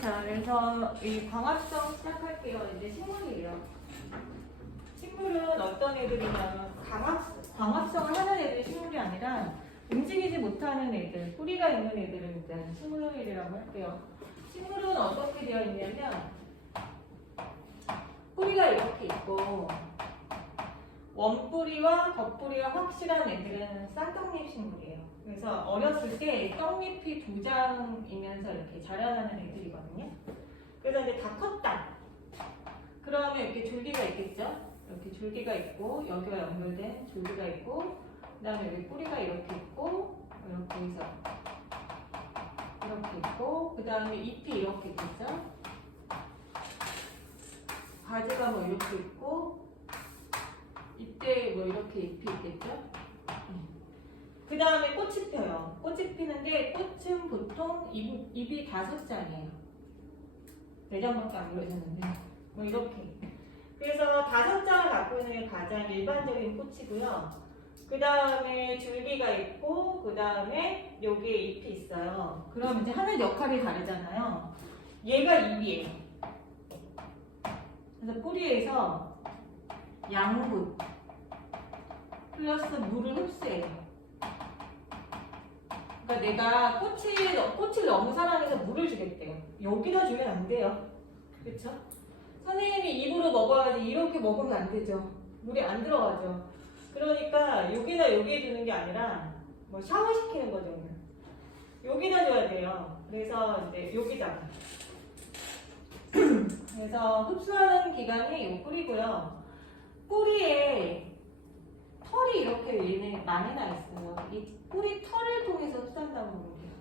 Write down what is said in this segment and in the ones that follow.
자, 그래서 이 광합성 시작할게요. 이제 식물이에요. 식물은 어떤 애들이냐면 광합성을 하는 애들이 식물이 아니라 움직이지 못하는 애들, 뿌리가 있는 애들을 일단 식물이라고 할게요. 식물은 어떻게 되어 있냐면 뿌리가 이렇게 있고 원뿌리와 겉뿌리가 확실한 애들은 쌍떡잎 식물이에요. 그래서 어렸을 때 떡잎이 두 장이면서 이렇게 자라나는 애들이거든요. 그래서 이제 다 컸다. 그러면 이렇게 줄기가 있겠죠? 이렇게 줄기가 있고 여기와 연결된 줄기가 있고 그 다음에 여기 뿌리가 이렇게 있고 이렇게 해서 이렇게 있고 그 다음에 잎이 이렇게 있겠죠? 가지가 뭐 이렇게 있고 이때 뭐 이렇게 잎이 있겠죠? 그 다음에 꽃이 펴요. 꽃이 피는데 꽃은 보통 잎이 5장이에요. 4장밖에 안 보여주는데 뭐 이렇게. 그래서 5장을 갖고 있는 게 가장 일반적인 꽃이고요. 그 다음에 줄기가 있고 그 다음에 여기에 잎이 있어요. 그럼 이제 하는 역할이 다르잖아요. 얘가 잎이에요. 그래서 뿌리에서 양분 플러스 물을 흡수해요. 그러니까 내가 꽃을 너무 사랑해서 물을 주겠대요. 여기다 주면 안 돼요. 그렇죠? 선생님이 입으로 먹어야지 이렇게 먹으면 안 되죠. 물이 안 들어가죠. 그러니까 여기다 여기에 주는 게 아니라 뭐 샤워시키는 거죠. 여기다 줘야 돼요. 그래서 이제 여기다가 그래서 흡수하는 기관이 이 뿌리고요. 뿌리에 털이 이렇게 얘네 많이 나 있어요. 이 뿌리 털을 통해서 흡수한다고 보면 돼요.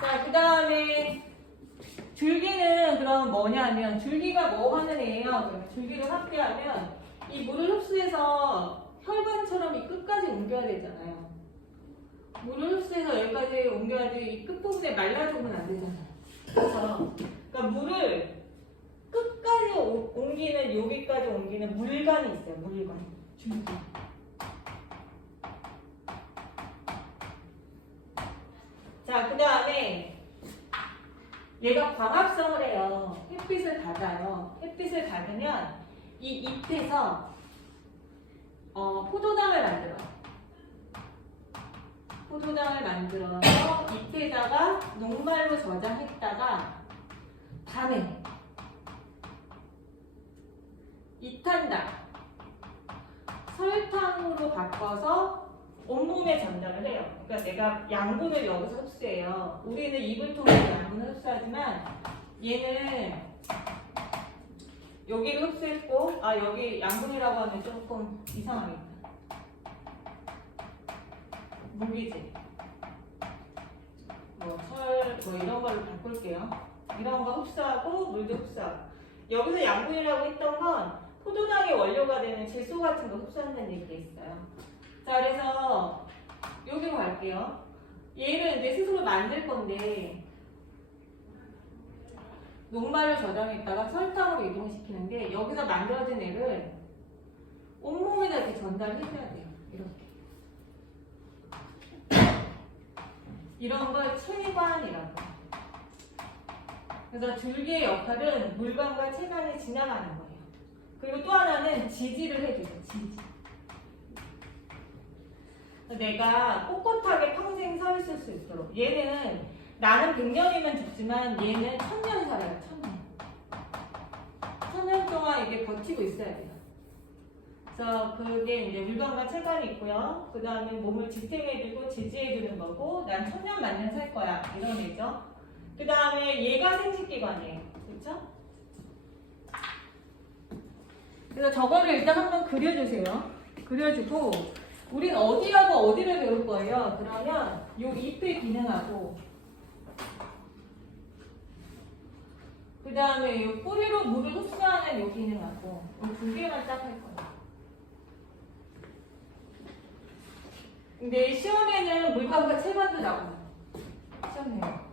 자, 그 다음에 줄기는 그럼 뭐냐면 줄기가 뭐 하는 애예요? 그러면 줄기를 확대하면 이 물을 흡수해서 혈관처럼 이 끝까지 옮겨야 되잖아요. 물을 흡수해서 여기까지 옮겨야지 이 끝부분에 말라주면 안 되잖아요. 그렇죠? 그러니까 물을 끝까지 옮기는 여기까지 옮기는 물관이 있어요. 물관. 줄기. 자, 그 다음에 얘가 광합성을 해요. 햇빛을 받아요. 햇빛을 받으면 이 잎에서 포도당을 만들어요. 포도당을 만들어서 잎에다가 녹말로 저장했다가 밤에 이탄당 설탕으로 바꿔서 온몸에 전달을 해요. 그러니까 내가 양분을 여기서 흡수해요. 우리는 입을 통해서 양분을 흡수하지만 얘는 여기를 흡수했고 여기 양분이라고 하면 조금 이상하겠다. 물기지. 뭐 이런 걸로 바꿀게요. 이런 거 흡수하고 물도 흡수하고. 여기서 양분이라고 했던 건 포도당의 원료가 되는 질소 같은 거 흡수한다는 얘기가 있어요. 자, 그래서 여기로 갈게요. 얘는 이제 스스로 만들 건데 녹말을 저장했다가 설탕으로 이동시키는데 여기서 만들어진 애를 온몸에다 이렇게 전달해줘야 돼요. 이렇게. 이런 걸 체관이라고. 그래서 줄기의 역할은 물관과 체관이 지나가는 거예요. 그리고 또 하나는 지지를 해줘요. 지지. 내가 꼿꼿하게 평생 서 있을 수 있도록. 얘는 나는 100년이면 죽지만 얘는 1000년 살아요. 1000년. 1000년 동안 이게 버티고 있어야 돼요. 그래서 그게 이제 물관과 체관이 있고요. 그 다음에 몸을 지탱해주고 지지해주는 거고 난 1000년 만년 살 거야. 이런 애죠. 그 다음에 얘가 생식기관이에요. 그렇죠? 그래서 저거를 일단 한번 그려주세요. 그려주고 우린 어디하고 어디를 배울 거예요? 그러면 이 잎의 기능하고 그 다음에 이 뿌리로 물을 흡수하는 이 기능하고 이 두 개만 딱 할 거예요. 근데 시험에는 물관과 체관도 나와요. 시험에요.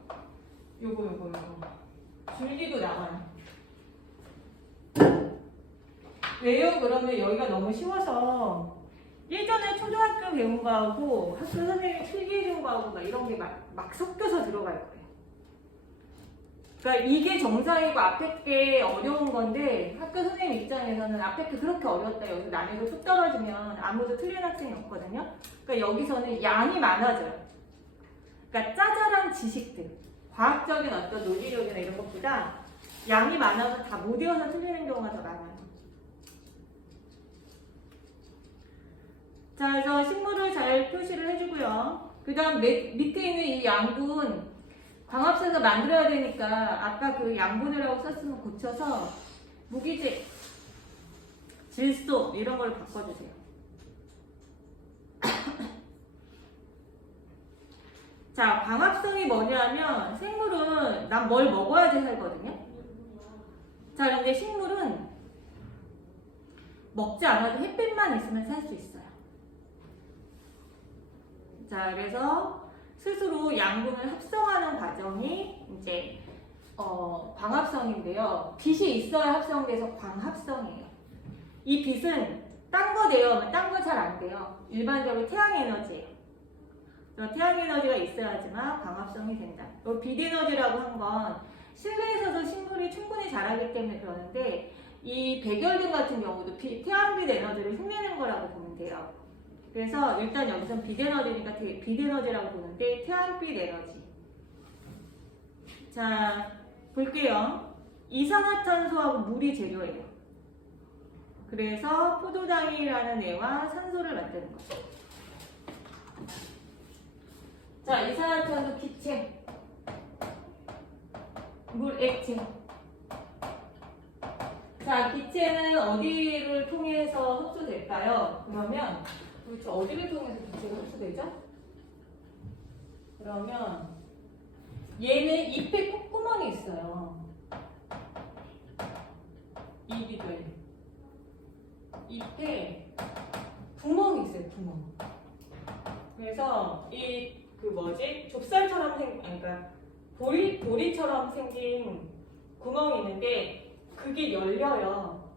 요거. 줄기도 나와요. 왜요? 그러면 여기가 너무 쉬워서 예전에 초등학교 배운 거하고 학교 선생님이 필기해 준 거하고 막 이런 게 막 섞여서 들어갈 거예요. 그러니까 이게 정상이고 앞에 게 어려운 건데 학교 선생님 입장에서는 앞에 게 그렇게 어려웠다 여기서 난이도 뚝 떨어지면 아무도 틀린 학생이 없거든요. 그러니까 여기서는 양이 많아져요. 그러니까 짜잘한 지식들, 과학적인 어떤 논리력이나 이런 것보다 양이 많아서 다 못 외워서 틀리는 경우가 더 많아요. 자, 그래서 식물을 잘 표시를 해주고요. 그 다음 밑에 있는 이 양분 광합성을 만들어야 되니까 아까 그 양분이라고 썼으면 고쳐서 무기질, 질소 이런 걸 바꿔주세요. 자, 광합성이 뭐냐면 생물은 난 뭘 먹어야지 살거든요. 자, 그런데 식물은 먹지 않아도 햇빛만 있으면 살 수 있어요. 자, 그래서 스스로 양분을 합성하는 과정이 이제 광합성인데요. 빛이 있어야 합성돼서 광합성이에요. 이 빛은 딴 거 돼요. 딴 거 잘 안 돼요. 일반적으로 태양 에너지예요. 태양 에너지가 있어야지만 광합성이 된다. 빛 에너지라고 한 건 실내에서도 식물이 충분히 자라기 때문에 그러는데 이 백열등 같은 경우도 태양빛 에너지를 흉내낸 거라고 보면 돼요. 그래서 일단 여기선 빛 에너지니까 빛 에너지라고 보는데 태양빛 에너지. 자, 볼게요. 이산화탄소하고 물이 재료예요. 그래서 포도당이라는 애와 산소를 만드는 거죠. 자, 이산화탄소 기체, 물 액체. 자, 기체는 어디를 통해서 흡수될까요? 그러면 그렇죠. 어디를 통해서 기체가 흡수되죠? 그러면 얘는 잎에 콧구멍이 있어요. 입이 돼. 잎에 구멍이 있어요. 구멍. 그래서 좁쌀처럼 그러니까 보리처럼 생긴 구멍이 있는데 그게 열려요.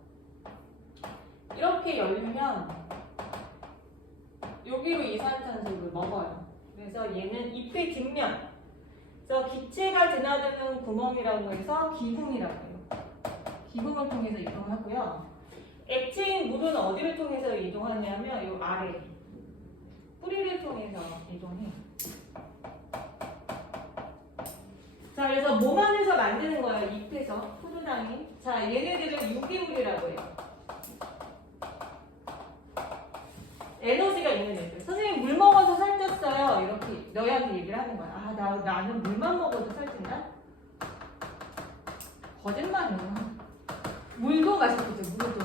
이렇게 열리면 여기로 이산화탄소를 먹어요. 그래서 얘는 잎의 뒷면. 그래서 기체가 드나드는 구멍이라고 해서 기궁이라고 해요. 기궁을 통해서 이동하고요. 액체인 물은 어디를 통해서 이동하냐면 이 아래 뿌리를 통해서 이동해요. 자, 그래서 몸 안에서 만드는 거예요. 잎에서 포도당이. 자, 얘네들을 유기물이라고 해요. 에너지가 있는 애들. 선생님 물 먹어서 살쪘어요. 이렇게 너희한테 얘기를 하는 거야. 나는 물만 먹어도 살찐다? 거짓말이에요. 물도 맛있겠죠. 물도.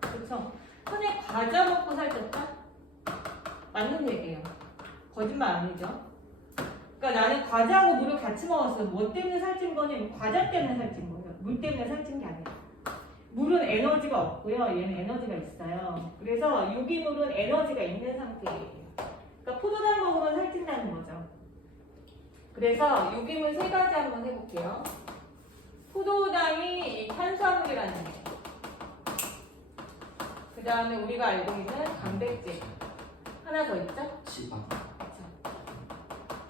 그렇죠? 선생님 과자 먹고 살쪘다? 맞는 얘기예요. 거짓말 아니죠? 그러니까 나는 과자하고 물을 같이 먹었어요. 뭐 때문에 살찐 거니? 과자 때문에 살찐 거예요. 물 때문에 살찐 게 아니에요. 물은 에너지가 없고요. 얘는 에너지가 있어요. 그래서 유기물은 에너지가 있는 상태예요. 그러니까 포도당 먹으면 살찐다는 거죠. 그래서 유기물 세 가지 한번 해볼게요. 포도당이 이 탄수화물이라는 게. 그 다음에 우리가 알고 있는 단백질. 하나 더 있죠? 지방.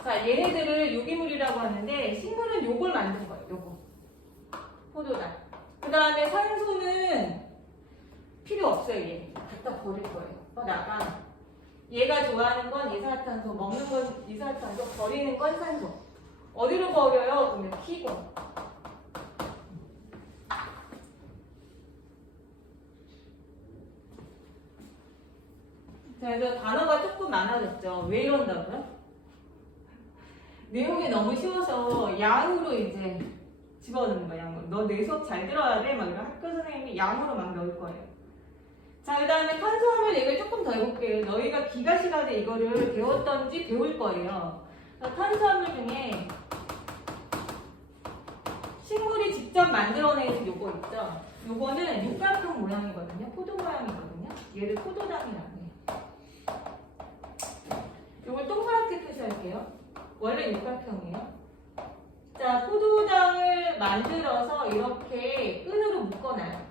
자, 얘네들을 유기물이라고 하는데 식물은 요걸 만든 거예요. 요거. 포도당. 그 다음에 산소는 필요 없어요. 얘. 갖다 버릴 거예요. 나가. 얘가 좋아하는 건 이산화탄소, 먹는 건 이산화탄소, 버리는 건 산소. 어디로 버려요? 그러면 피고. 자, 그래서 단어가 조금 많아졌죠. 왜 이런다고요? 내용이 너무 쉬워서 양으로 이제 집어넣는 거야. 양으로. 너 내 수업 잘 들어야 돼. 막 이런 학교 선생님이 양으로 막 넣을 거예요. 자, 그 다음에 탄수화물 얘기를 조금 더 해볼게요. 너희가 기가 시간에 이거를 배웠던지 배울 거예요. 탄수화물 중에 식물이 직접 만들어내는 요거 있죠? 요거는 육각형 모양이거든요. 포도 모양이거든요. 얘를 포도당이라고 해요. 요걸 동그랗게 표시할게요. 원래 육각형이에요. 자, 포도당을 만들어서 이렇게 끈으로 묶어놔요.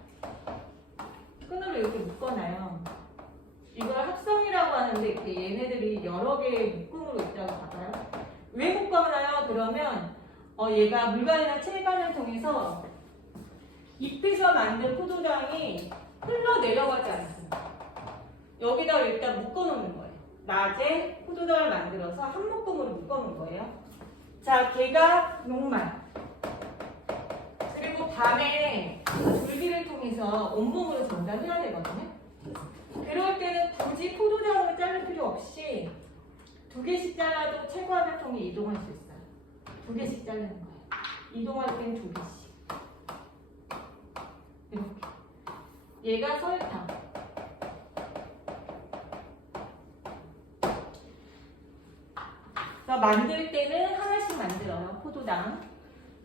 끈으로 이렇게 묶어놔요. 이걸 합성이라고 하는데 이렇게 얘네들이 여러 개의 묶음으로 있다고 봐봐요. 그러면 얘가 물관이나 체관을 통해서 잎에서 만든 포도당이 흘러내려가지 않습니다. 여기다 일단 묶어놓는 거예요. 낮에 포도당을 만들어서 한 묶음으로 묶어놓은 거예요. 자, 걔가 녹말. 그리고 밤에 줄기를 통해서 온몸으로 전달해야 되거든요. 그럴 때는 굳이 포도당을 자를 필요 없이 2개씩 잘라도 체관을 통해 이동할 수 있어요. 2개씩 자르는 거예요. 이동할 땐 2개씩. 이렇게. 얘가 설탕. 만들 때는 하나씩 만들어요. 포도당.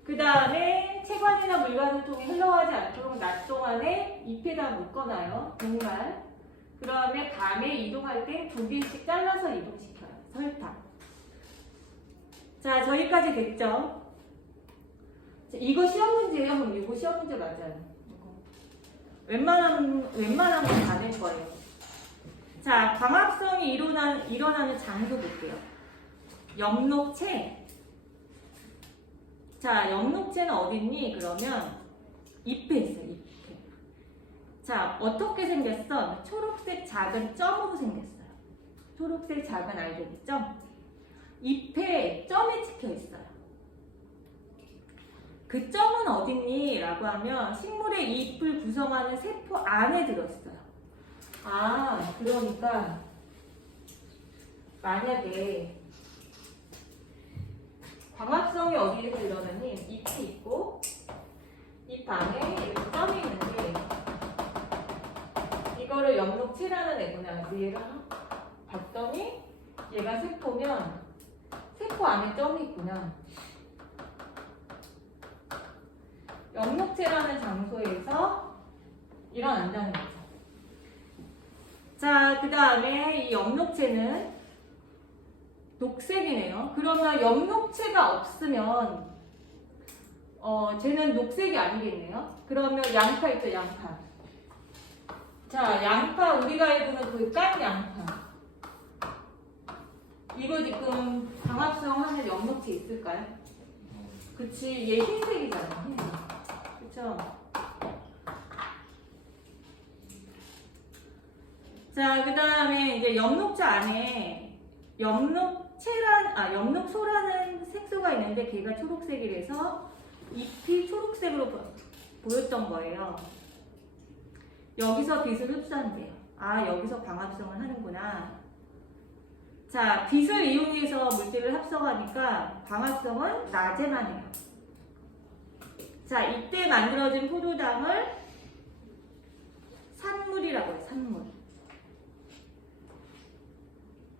그 다음에 체관이나 물관을 통해 흘러가지 않도록 낮 동안에 잎에다 묶어놔요. 녹말. 그 다음에 밤에 이동할 때 2개씩 잘라서 이동시켜요. 설탕. 자, 저기까지 됐죠? 자, 이거 시험 문제예요. 그럼 이거 시험 문제 맞아요. 웬만하면 다 낼 거예요. 자, 광합성이 일어나는 장소 볼게요. 엽록체. 자, 엽록체는 어딨니? 그러면 잎에 있어요. 잎에. 자, 어떻게 생겼어? 초록색 작은 점으로 생겼어요. 초록색 작은 알갱이 점. 잎에 점이 찍혀 있어요. 그 점은 어딨니? 라고 하면 식물의 잎을 구성하는 세포 안에 들어있어요. 아, 그러니까 만약에 광합성이 어디에서 일어나니? 잎이 있고 잎 안에 이렇게 점이 있는데 이거를 엽록체라는 애구나. 얘가 봤더니 얘가 세포면 세포 안에 점이 있구나. 엽록체라는 장소에서 일어난다는 거죠. 자, 그 다음에 이 엽록체는 녹색이네요. 그러면 엽록체가 없으면 쟤는 녹색이 아니겠네요. 그러면 양파 있죠, 양파. 자, 양파 우리가 알고는 그 깐 양파. 이거 지금 광합성하는 엽록체 있을까요? 그치, 얘 흰색이잖아. 흰색. 그쵸? 자, 그 다음에 이제 엽록체 안에 엽록소라는 색소가 있는데 걔가 초록색이라서 잎이 초록색으로 보였던 거예요. 여기서 빛을 흡수한대요. 아, 여기서 광합성을 하는구나. 자, 빛을 이용해서 물질을 합성하니까 광합성은 낮에만 해요. 자, 이때 만들어진 포도당을 산물이라고 해요. 산물.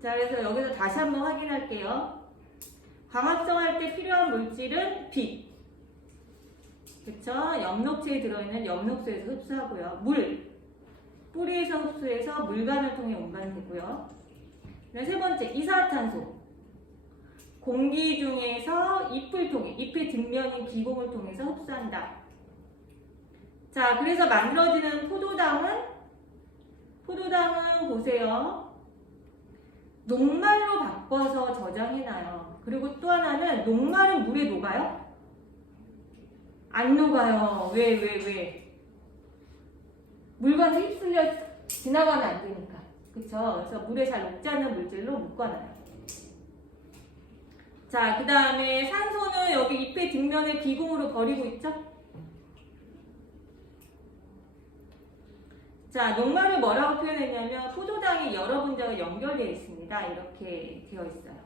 자, 그래서 여기서 다시 한번 확인할게요. 광합성할 때 필요한 물질은 빛. 그쵸? 엽록체에 들어있는 엽록소에서 흡수하고요. 물. 뿌리에서 흡수해서 물관을 통해 운반되고요. 세 번째, 이산화탄소. 공기 중에서 잎을 통해, 잎의 뒷면인 기공을 통해서 흡수한다. 자, 그래서 만들어지는 포도당은 보세요. 녹말로 바꿔서 저장해놔요. 그리고 또 하나는 녹말은 물에 녹아요? 안 녹아요. 왜? 물관에 휩쓸려 지나가면 안 되니까. 그쵸? 그래서 물에 잘 녹지 않는 물질로 묶어놔요. 자, 그 다음에 산소는 여기 잎의 뒷면을 기공으로 버리고 있죠? 자, 녹말을 뭐라고 표현했냐면 포도당이 여러 분자가 연결되어 있습니다. 이렇게 되어 있어요.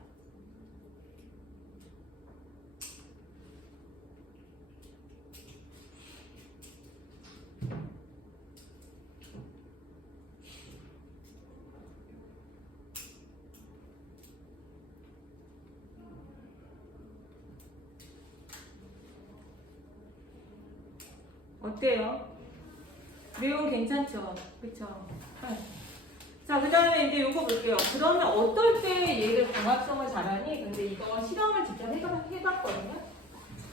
어때요? 내용 괜찮죠? 그쵸? 자, 그 다음에 이제 이거 볼게요. 그러면 어떨 때 얘를 광합성을 잘하니? 근데 이거 실험을 직접 해봤거든요.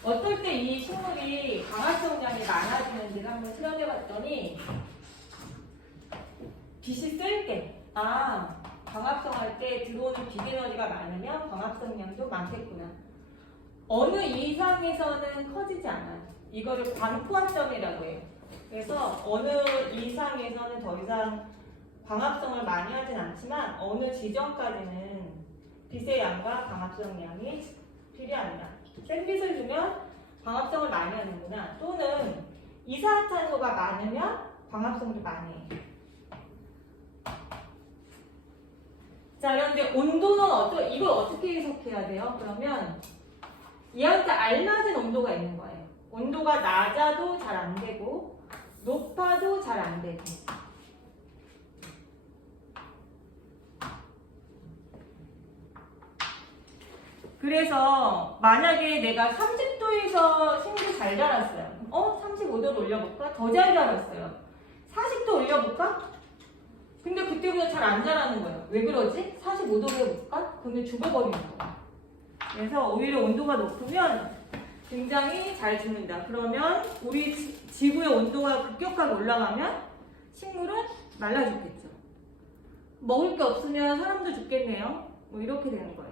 어떨 때 이 식물이 광합성량이 많아지는지를 한번 실험해봤더니 빛이 쓸 때, 광합성할 때 들어오는 빛 에너지가 많으면 광합성량도 많겠구나. 어느 이상에서는 커지지 않아요. 이거를 광포화점이라고 해요. 그래서 어느 이상에서는 더 이상 광합성을 많이 하진 않지만 어느 지점까지는 빛의 양과 광합성 양이 필요합니다. 센빛을 주면 광합성을 많이 하는구나. 또는 이산화탄소가 많으면 광합성도 많이 해요. 자, 그런데 온도는 이걸 어떻게 해석해야 돼요? 그러면 얘한테 알맞은 온도가 있는 거예요. 온도가 낮아도 잘 안 되고 높아도 잘 안 되고. 그래서 만약에 내가 30도에서 식물이 잘 자랐어요. 35도로 올려볼까? 더 잘 자랐어요. 40도 올려볼까? 근데 그때보다 잘 안 자라는 거예요. 왜 그러지? 45도로 해볼까? 그러면 죽어버리는 거예요. 그래서 오히려 온도가 높으면 굉장히 잘 죽는다. 그러면 우리 지구의 온도가 급격하게 올라가면 식물은 말라 죽겠죠. 먹을 게 없으면 사람도 죽겠네요. 뭐 이렇게 되는 거예요.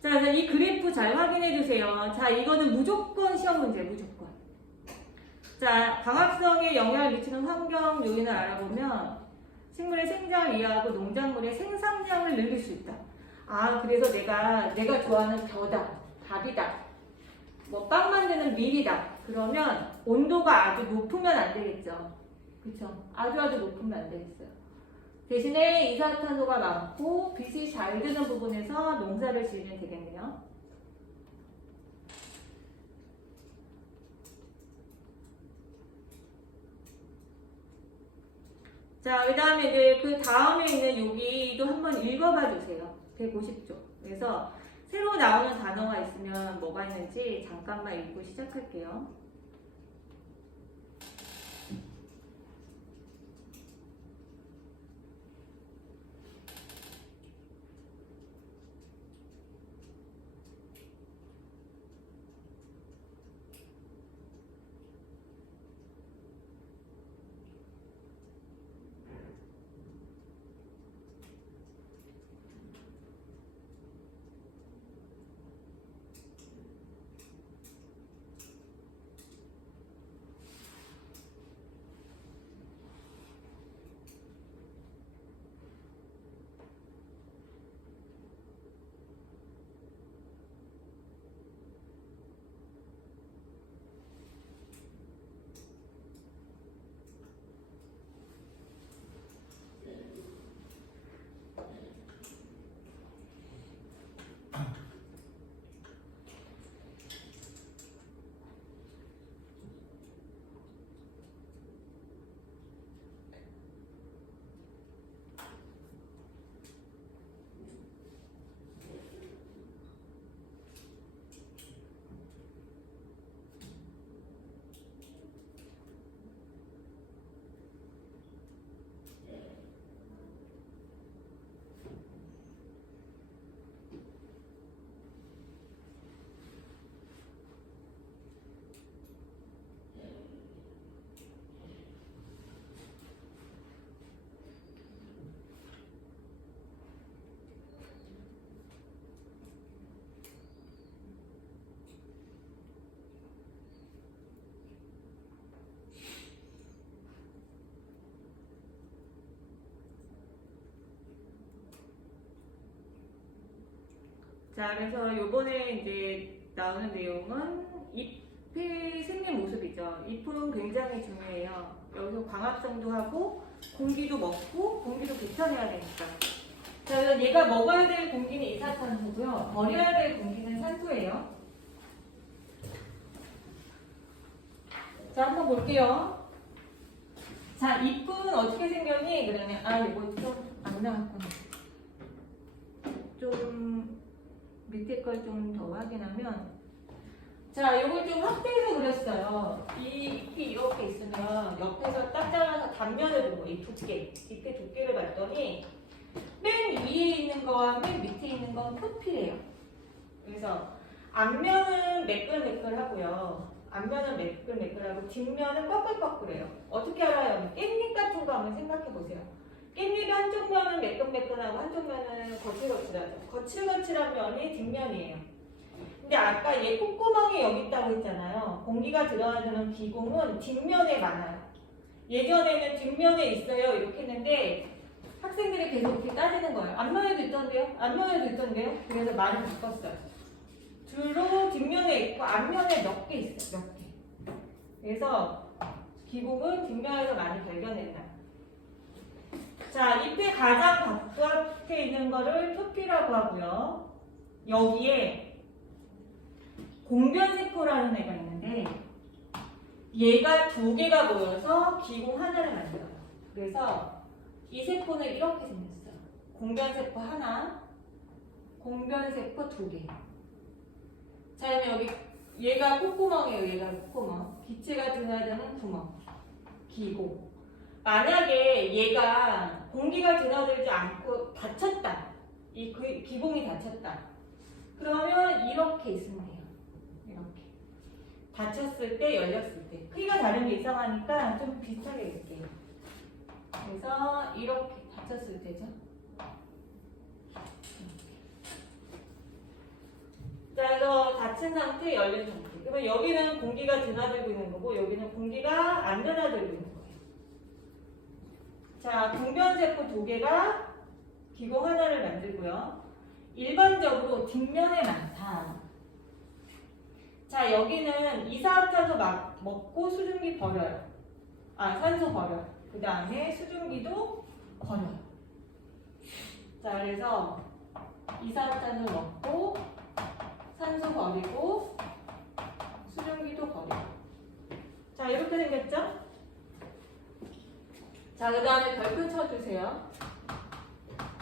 자, 그래서 이 그래프 잘 확인해 주세요. 자, 이거는 무조건 시험 문제, 무조건. 자, 광합성에 영향을 미치는 환경 요인을 알아보면 식물의 생장을 이해하고 농작물의 생산량을 늘릴 수 있다. 아, 그래서 내가 좋아하는 벼다, 밥이다, 뭐 빵 만드는 밀이다. 그러면 온도가 아주 높으면 안 되겠죠. 그쵸? 아주 높으면 안 되겠어요. 대신에 이산화탄소가 많고 빛이 잘 드는 부분에서 농사를 지으면 되겠네요. 자, 그 다음에 이제 그 다음에 있는 여기도 한번 읽어봐 주세요. 150쪽. 그래서 새로 나오는 단어가 있으면 뭐가 있는지 잠깐만 읽고 시작할게요. 자, 그래서 요번에 이제 나오는 내용은 잎의 생긴 모습이죠. 잎은 굉장히 중요해요. 여기서 광합성도 하고 공기도 먹고 공기도 개천해야 되니까. 자, 그래서 얘가 먹어야 될 공기는 이산화탄소고요. 버려야 될 공기는 산소예요. 자, 한번 볼게요. 자, 잎은 어떻게 생겼니? 그러면 이거 좀 안 나왔구나. 좀 밑에 걸 좀 더 확인하면, 자, 이걸 좀 확대해서 그렸어요. 이 잎이 이렇게 있으면 옆에서 딱 잘라서 단면을 보고 이 두께, 잎의 두께를 봤더니 맨 위에 있는 거와 맨 밑에 있는 건 표피래요. 그래서 앞면은 매끌매끌하고요. 앞면은 매끌매끌하고 뒷면은 뻐끌뻐끌해요. 어떻게 알아요? 깻잎 같은 거 한번 생각해 보세요. 깻잎이 한쪽 면은 매끈매끈하고 한쪽 면은 거칠거칠하죠. 거칠거칠한 면이 뒷면이에요. 근데 아까 얘 콧구멍이 여기 있다고 했잖아요. 공기가 들어가는 기공은 뒷면에 많아요. 예전에는 뒷면에 있어요. 이렇게 했는데 학생들이 계속 이렇게 따지는 거예요. 앞면에도 있던데요? 앞면에도 있던데요? 그래서 말을 바꿨어요. 주로 뒷면에 있고 앞면에 몇 개 있어요. 몇 개. 그래서 기공은 뒷면에서 많이 발견했다. 자, 잎의 가장 바깥에 있는 거를 표피라고 하고요. 여기에 공변세포라는 애가 있는데 얘가 두 개가 모여서 기공 하나를 만들어요. 그래서 이 세포는 이렇게 생겼어요. 공변세포 하나, 공변세포 두 개. 자, 그러면 여기 얘가 콧구멍이에요. 얘가 콧구멍. 기체가 드나드는 구멍. 기고. 만약에 얘가 공기가 드나들지 않고 닫혔다. 이 기공이 닫혔다. 그러면 이렇게 있으면 돼요. 이렇게. 닫혔을 때, 열렸을 때. 크기가 다른 게 이상하니까 좀 비슷하게 이렇게요. 그래서 이렇게 닫혔을 때죠. 자, 그래서 닫힌 상태, 열린 상태. 그러면 여기는 공기가 드나들고 있는 거고, 여기는 공기가 안 드나들고 있는 거예요. 자, 공변세포 두 개가 기공 하나를 만들고요. 일반적으로 뒷면에 많다. 자, 여기는 이산화탄소 막 먹고 수증기 버려요. 아, 산소 버려요. 그 다음에 수증기도 버려요. 자, 그래서 이산화탄소 먹고 산소 버리고 수증기도 버리고. 자, 이렇게 생겼죠? 자, 그 다음에 별표 쳐주세요.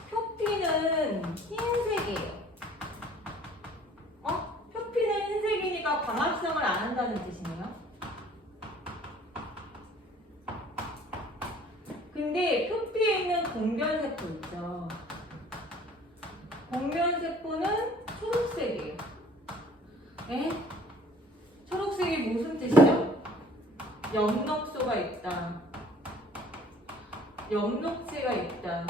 표피는 흰색이에요. 표피는 흰색이니까 광합성을 안 한다는 뜻이네요. 근데 표피에 있는 공변세포 있죠. 공변세포는 초록색이에요. 에? 초록색이 무슨 뜻이죠? 엽록소가 있다. 엽록체가 있다.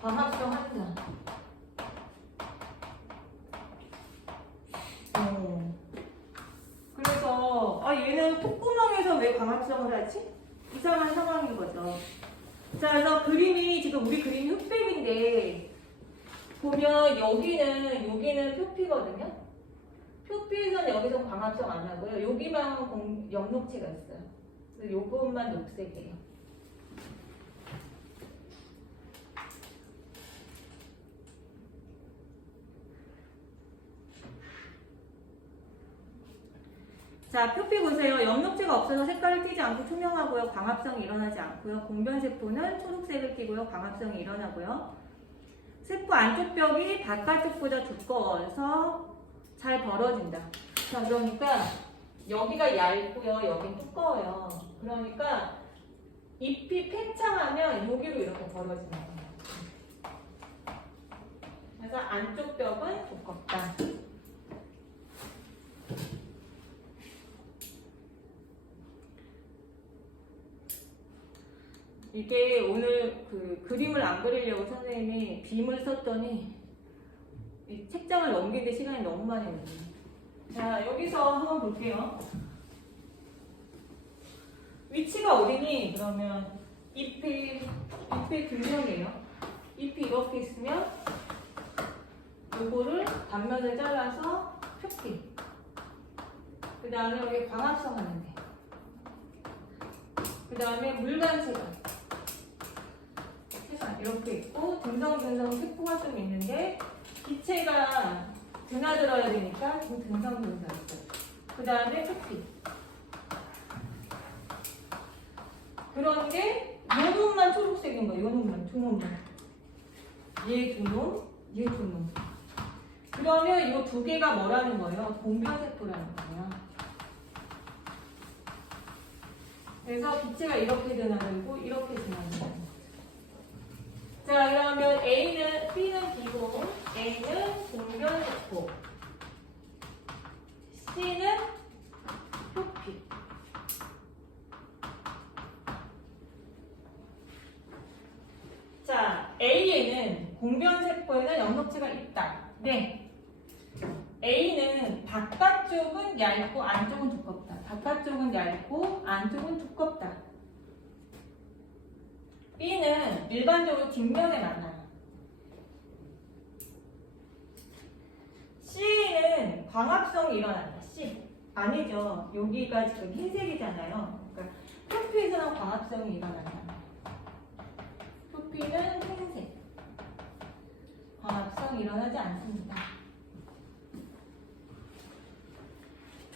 광합성 한다. 그래서 얘는 콧구멍에서 왜 광합성을 하지? 이상한 상황인 거죠. 자, 그래서 그림이 지금 우리 그림이 흑백인데 보면 여기는 표피거든요. 표피에서는 여기서 광합성 안 하고요. 여기만 엽록체가 있어요. 그래서 요것만 녹색이에요. 자, 표피 보세요. 엽록체가 없어서 색깔을 띠지 않고 투명하고요. 광합성이 일어나지 않고요. 공변세포는 초록색을 띠고요. 광합성이 일어나고요. 세포 안쪽 벽이 바깥쪽보다 두꺼워서 잘 벌어진다. 자, 그러니까 여기가 얇고요. 여긴 두꺼워요. 그러니까 잎이 팽창하면 여기로 이렇게 벌어지는 거예요. 그래서 안쪽 벽은 두껍다. 이게 오늘 그 그림을 안 그리려고 선생님이 빔을 썼더니 이 책장을 넘기는데 시간이 너무 많이 걸려요. 자, 여기서 한번 볼게요. 위치가 어디니? 그러면 잎의 균형이에요. 잎이 이렇게 있으면 요거를 단면을 잘라서 표피. 그 다음에 여기 광합성 하는데. 그 다음에 물간세관. 이렇게 있고 듬성듬성 세포가 좀 있는데 기체가 드나들어야 되니까 지금 듬성듬성 있어요. 그 다음에 표피. 그런데 요 놈만 초록색인 거예요. 요 놈만, 두 놈만. 얘 두 놈, 얘 두 놈. 그러면 이 두 개가 뭐라는 거예요? 공변세포라는 거예요. 그래서 기체가 이렇게 드나들고 이렇게 드나들고. 자, 그러면 B는 기공, A는 공변세포, C는 표피. 자, A에는 공변세포에는 엽록체가 있다. 네. A는 바깥쪽은 얇고 안쪽은 두껍다. 바깥쪽은 얇고 안쪽은 두껍다. B는 일반적으로 뒷면에 많아요. C는 광합성이 일어난다. C. 아니죠. 여기가 지금 흰색이잖아요. 그러니까 표피에서는 광합성이 일어난다. 표피는 흰색. 광합성 일어나지 않습니다.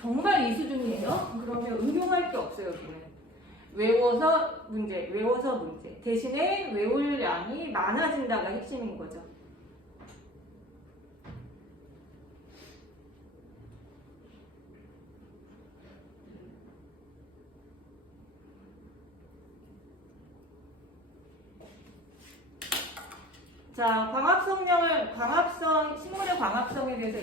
정말 이 수준이에요? 그러면 응용할 게 없어요, 여기는. 외워서 문제, 외워서 문제. 대신에 외울 양이 많아진다가 핵심인 거죠. 자, 식물의 광합성에 대해서